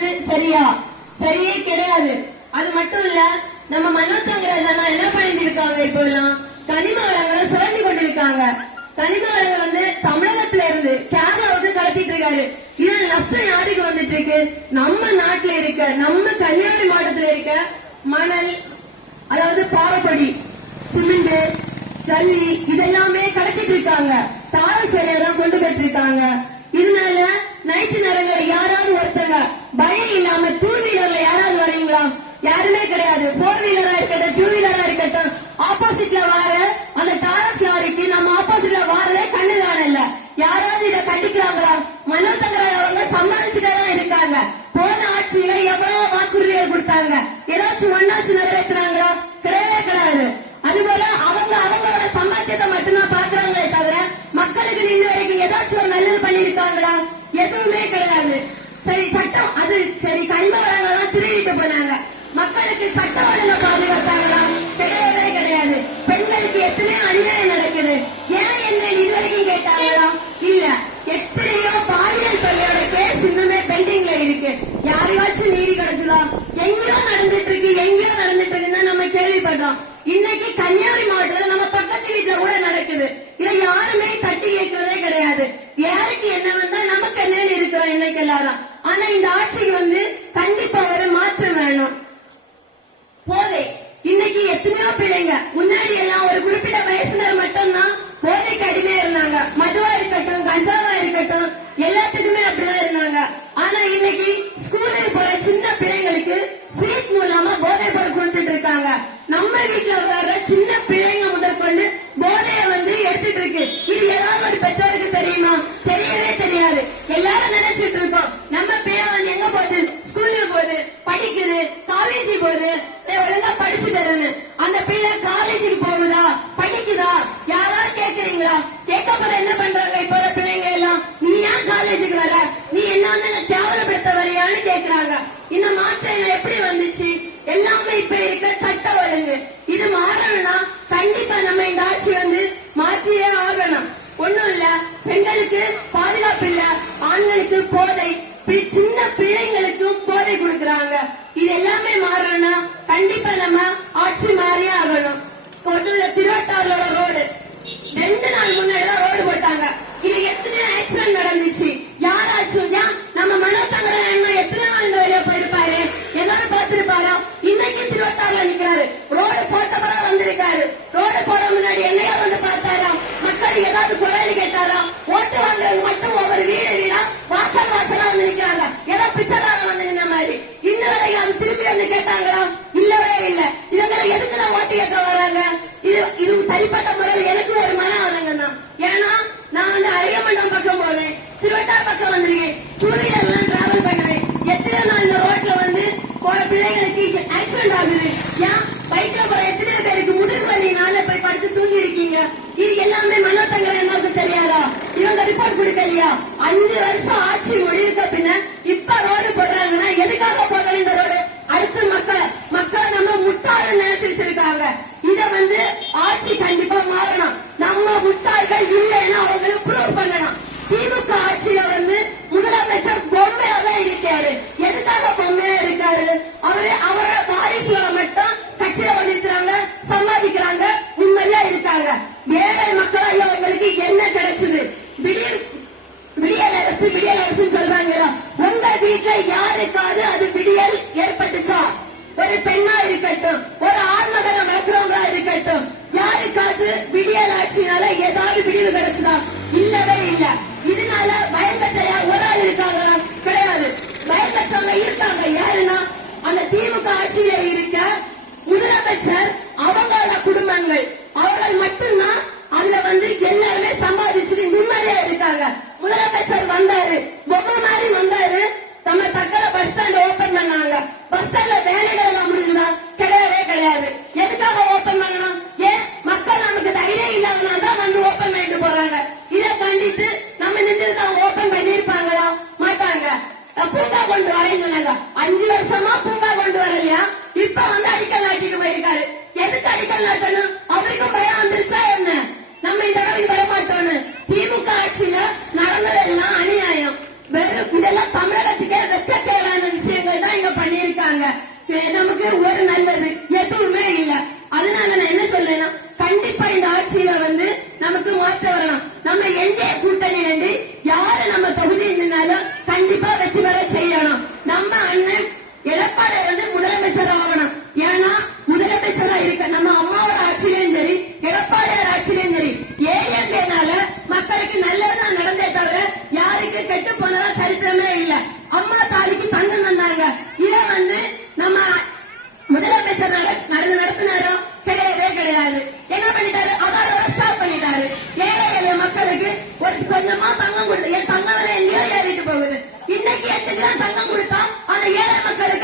சொல்றது சரியா? சரியே கிடையாது. அது மட்டும் இல்ல, நம்ம மனோத்தங்கராஜா என்ன பண்ணிட்டு இருக்காங்க, இப்போ எல்லாம் கனிம வளங்களை சுரண்டி கொண்டிருக்காங்க. கனிம வளங்கள் வந்து தமிழகத்துல இருந்து கேரளாவுக்கு கடத்திட்டு இருக்காரு. இதன் நஷ்டம் யாருக்கு வந்துட்டு இருக்கு? நம்ம நாட்டுல இருக்க, நம்ம கன்னியாகுமரி மாவட்டத்துல இருக்க மணல், அதாவது பாறைப்பொடி, சிமெண்ட், ஜல்லி இதெல்லாமே கடத்திட்டு இருக்காங்க. தார சேலையெல்லாம் கொண்டு போயிட்டு இருக்காங்க. இதனால நைட்டு நேரங்கள்ல யாராவது ஒருத்தங்க பயம் இல்லாம டூ வீலர்ல யாராவது வரீங்களா? யாருமே கிடையாது. போர் வீலரா இருக்கட்டும், டூ வீலரா இருக்கட்டும், ஆப்போசிட்ல வர அந்த டாரஸ் லாரிக்கு நம்ம ஆப்போசிட்ல வரதே கண்ணு காணல. யாராவது இதை கண்டிக்கிறாங்களா? மனோதங்கராஜ் அவங்க சம்பாதிச்சுட்டே தான் இருக்காங்க. போன ஆட்சியில எவ்வளவு வாக்குறுதிகள் கொடுத்தாங்க, ஏதாச்சும் ஒன்னாச்சு நிறைவேற்றுறாங்களா? கிடையவே கிடையாது. அதுபோல அவங்க அவங்களோட சம்பாத்தியத்தை மட்டும்தான் பாக்குறாங்களே தவிர மக்களுக்கு நின்று வரைக்கும் ஏதாச்சும் ஒரு நல்லது பண்ணிருக்காங்களா? எதுவுமே கிடையாது. சரி, சட்டம் அது சரி, கனிம வளங்களை தான் திருடிட்டு போனாங்க. மக்களுக்கு சட்ட ஒழுங்க பாதுகாத்தாங்களா? கிடையவே கிடையாது. பெண்களுக்கு எத்தனையோ அநியாயம் நடக்குது. ஏன் என்ன இதுவரைக்கும் கேட்டாங்களா? இல்ல. எத்தனையோ பாலியல் தொல்லையோட கேஸ் இன்னுமே பெண்டிங்ல இருக்கு. யாருக்காச்சும் நீதி கிடைச்சதா? எங்கேயோ நடந்துட்டு இருக்கு, எங்கேயோ நடந்துட்டு இருக்குன்னு நம்ம கேள்விப்படுறோம். இன்னைக்கு கன்னியாகுமரி மாவட்டத்தில் நம்ம பக்கத்து வீட்டுல கூட நடக்குது. இதை யாருமே தட்டி கேட்கறதே கிடையாது. யாருக்கு என்ன வந்தா நமக்கு என்னன்னு இருக்கிறோம் இன்னைக்கு எல்லாரும். ஆனா இந்த ஆட்சிக்கு வந்து கண்டிப்பா ஒரு மாற்றம் வேணும். போதை இன்னைக்கு எத்தனையோ பிள்ளைங்க, முன்னாடி எல்லாம் ஒரு குறிப்பிட்ட வயசுனர் மட்டும்தான் போதைக்கு அடிமையா இருந்தாங்க. மதுவா இருக்கட்டும், கஞ்சாவா இருக்கட்டும், எல்லாத்துக்குமே அப்படிதான் இருந்தாங்க. ஆனா இன்னைக்கு ஸ்கூலுக்கு போற சின்ன பிள்ளைங்களுக்கு ஸ்வீட் மூலமா போதை பொருள் கொடுத்துட்டு இருக்காங்க. நம்ம வீட்டுல வர்ற சின்ன பிள்ளைங்க முதற்கொண்டு போதைய வந்து எடுத்துட்டு இருக்கு. இது ஏதாவது ஒரு பெற்றோருக்கு தெரியுமா? தெரியவே தெரியாது. எல்லாரும் நினைச்சிட்டு இருக்கோம் நம்ம பிள்ளை வந்து எங்க போகுது, ஸ்கூலுக்கு போகுது, படிக்குது, காலேஜ் போகுது, ஒழுங்கா படிச்சு தருன்னு. அந்த பிள்ளை காலேஜுக்கு போகுதா, படிக்குதா? யாராவது கேக்குறீங்களா? கேட்கப்பட என்ன பண்றாங்க இப்போ பிள்ளைங்க எல்லாம்? நீ ஏன் காலேஜுக்கு வர, நீ என்ன வந்து கேவலப்படுத்த வரையான்னு கேக்குறாங்க. இந்த மாற்றம் எப்படி வந்துச்சு? எல்லாமே இப்ப இருக்க சட்ட ஒழுங்கு. இது மாறணும்னா கண்டிப்பா நம்ம இந்த ஆட்சி வந்து மாற்றியே ஆகணும். ஒண்ணும் இல்ல, பெண்களுக்கு பாதுகாப்பு இல்ல, ஆண்களுக்கு போதை, சின்ன பிள்ளைங்களுக்கும் போதை கொடுக்கறாங்க. இது எல்லாமே மாறணும்னா கண்டிப்பா நம்ம ஆட்சி மாறியே ஆகணும். திருவட்டாரோட ரோடு 2 நாள் முன்னாடிதான் ரோடு போட்டாங்க. இது எத்தனையோ ஆக்சிடென்ட் நடந்துச்சு. யாராச்சும் நம்ம மனோதங்கராஜ் எத்தனை நாள் இந்த வழியா போயிருப்பாரு? எல்லாரும் பார்த்திருப்பாரா? இன்னைக்கு திருவட்டாறுல நிக்கிறாரு. ரோடு போட்டவரா வந்திருக்காரு. ரோடு போட முன்னாடி என்னையாவது வந்து பார்த்தாரா? மக்கள் ஏதாவது குறைகள் கேட்டாரா? ஓட்டு வாங்குறது மட்டும் ஒவ்வொரு வீடா வாசல் வாசலா வந்து நிக்கிறாங்க. ஏதோ பிச்சைக்காரன் வந்து நின்ன மாதிரி. இன்னும் வரைக்கும் அது திருப்பி வந்து கேட்டாங்களா? இல்லவே இல்ல. இவங்க எதுக்குதான் ஓட்டு கேட்க வராங்க? இது தனிப்பட்ட முறையில் எனக்கு ஒரு மன ஆதங்கம் தான். ஏன்னா நான் வந்து அரியமண்டம் பக்கம் போவேன், திருவட்டார் பக்கம் வந்திருக்கேன், டூ வீலர்லாம் டிராவல் பண்ணுவேன். எத்தனை நாள் இந்த ரோட்ல வந்து போற பிள்ளைகளுக்கு ஆக்சிடென்ட் ஆகுது. ஏன் பைக்ல போற எத்தனை பேருக்கு முதுகு வலினால போய் படுத்து தூங்கி இருக்கீங்க? இது எல்லாமே மனோதங்கராஜ் தெரியாதா? இவங்க ரிப்போர்ட் கொடுக்கலையா? 5 வருஷம் ஆட்சி முடியிருக்க பின்ன இப்ப ரோடு போடுறாங்கன்னா எதுக்காக போடுறாங்க இந்த ரோடு? அடுத்து மக்கள் நம்ம முட்டாள நினைச்சு வச்சிருக்காங்க. இத வந்து ஆட்சி கண்டிப்பா மாறணும். நம்ம முட்டாள்கள் இல்லைன்னா அவங்களுக்கு ப்ரூவ் பண்ணணும். திமுக ஆட்சியில வந்து முதலமைச்சர் பொம்மையா தான் இருக்காரு. எதுக்காக பொம்மையா இருக்காரு? அவரோட வாரிசுல மட்டும் கட்சியில பண்ணிருக்காங்க, சம்பாதிக்கிறாங்க, நிம்மதியா இருக்காங்க. ஏழை மக்கள் ஐயா உங்களுக்கு என்ன கிடைச்சது? விடியல் அரசு சொல்றாங்க. உங்க வீட்டுல யாருக்காவது அது விடியல் ஏற்பட்டுச்சா? ஒரு பெண்ணா இருக்கட்டும், ஒரு ஆண் மகனை வளர்க்கிறவங்களா இருக்கட்டும், யாருக்காவது விடியல் ஆட்சினால ஏதாவது விடிவு கிடைச்சதா? இல்லவே இல்ல. இதனால பயன்பெற்ற ஒரு ஆள் இருக்காங்களா? கிடையாது. பயன்பெற்றவங்க இருக்காங்க. யாருன்னா அந்த திமுக ஆட்சியில இருக்க முதலமைச்சர், அவங்களோட குடும்பங்கள், அவர்கள் மட்டும்தான் அதுல வந்து எல்லாருமே சம்பாதிச்சுட்டு நிம்மதியா இருக்காங்க. முதலமைச்சர் வந்தாரு, பொம்மை மாதிரி வந்தாரு. நம்ம தக்கல பஸ் ஸ்டாண்ட் ஓபன் பண்ணாங்க. பஸ் ஸ்டாண்ட்ல வேலைகள் எல்லாம் முடிஞ்சுதா? கிடையவே கிடையாது. எதுக்காக ஓபன் பண்ணணும்? ஏன் மக்கள் நமக்கு தைரியம் இல்லாதனால்தான் வந்து ஓபன் பண்ணிட்டு போறாங்க. இதை கண்டித்து நம்ம நின்று ஓபன் பண்ணிருப்பாங்களா? மாட்டாங்க. பூங்கா கொண்டு வரேன்னு சொன்னாங்க. 5 வருஷமா பூங்கா கொண்டு வரலையா? இப்ப வந்து அடிக்கல் நாட்டிட்டு போயிருக்காரு. எதுக்கு அடிக்கல் நாட்டணும்? அவருக்கும் பயம் வந்துருச்சா என்ன? நம்ம இந்த தடவை வரமாட்டோம்னு. திமுக ஆட்சியில நடந்ததெல்லாம் அநியாயம். வெறும் இதெல்லாம் தமிழகத்துக்கே வெட்கக்கேடான விஷயம். நமக்கு ஒரு நல்லது எதுவுமே இல்ல. அதனால நான் என்ன சொல்றேன்னா, கண்டிப்பா இந்த ஆட்சியில வந்து நமக்கு மாற்றம் வரணும். நம்ம எந்த கூட்டணியிலிருந்து யாரு நம்ம தொகுதி நின்னாலும் கண்டிப்பா வெற்றி பெற செய்யணும். நம்ம அண்ணன் எடப்பாடி வந்து முதலமைச்சர் ஆகணும். ஏன்னா முதலமைச்சரா இருக்க நம்ம அம்மாவோட ஆட்சியிலும் சரி, எடப்பாடியார் ஆட்சியிலும் சரி, ஏடிஎம்கேனால மக்களுக்கு நல்லதுதான் நடந்தே தவிர யாருக்கு கெட்டு போனதா சரித்திரமே இல்ல. அம்மா தாலிக்கு தங்கம் தந்தாங்க. இத வந்து நம்ம முதலமைச்சர் நடத்தினாரோ கிடையவே கிடையாது. என்ன பண்ணிட்டாரு? அதோட ஸ்டாப் பண்ணிட்டாரு. ஏழை எளிய மக்களுக்கு ஒரு கொஞ்சமா தங்கம் கொடுத்து, என் தங்கம் விலை எங்கேயோ ஏறிட்டு போகுது. இன்னைக்கு 8 கிராம் தங்கம் கொடுத்தா அந்த ஏழை மக்களுக்கு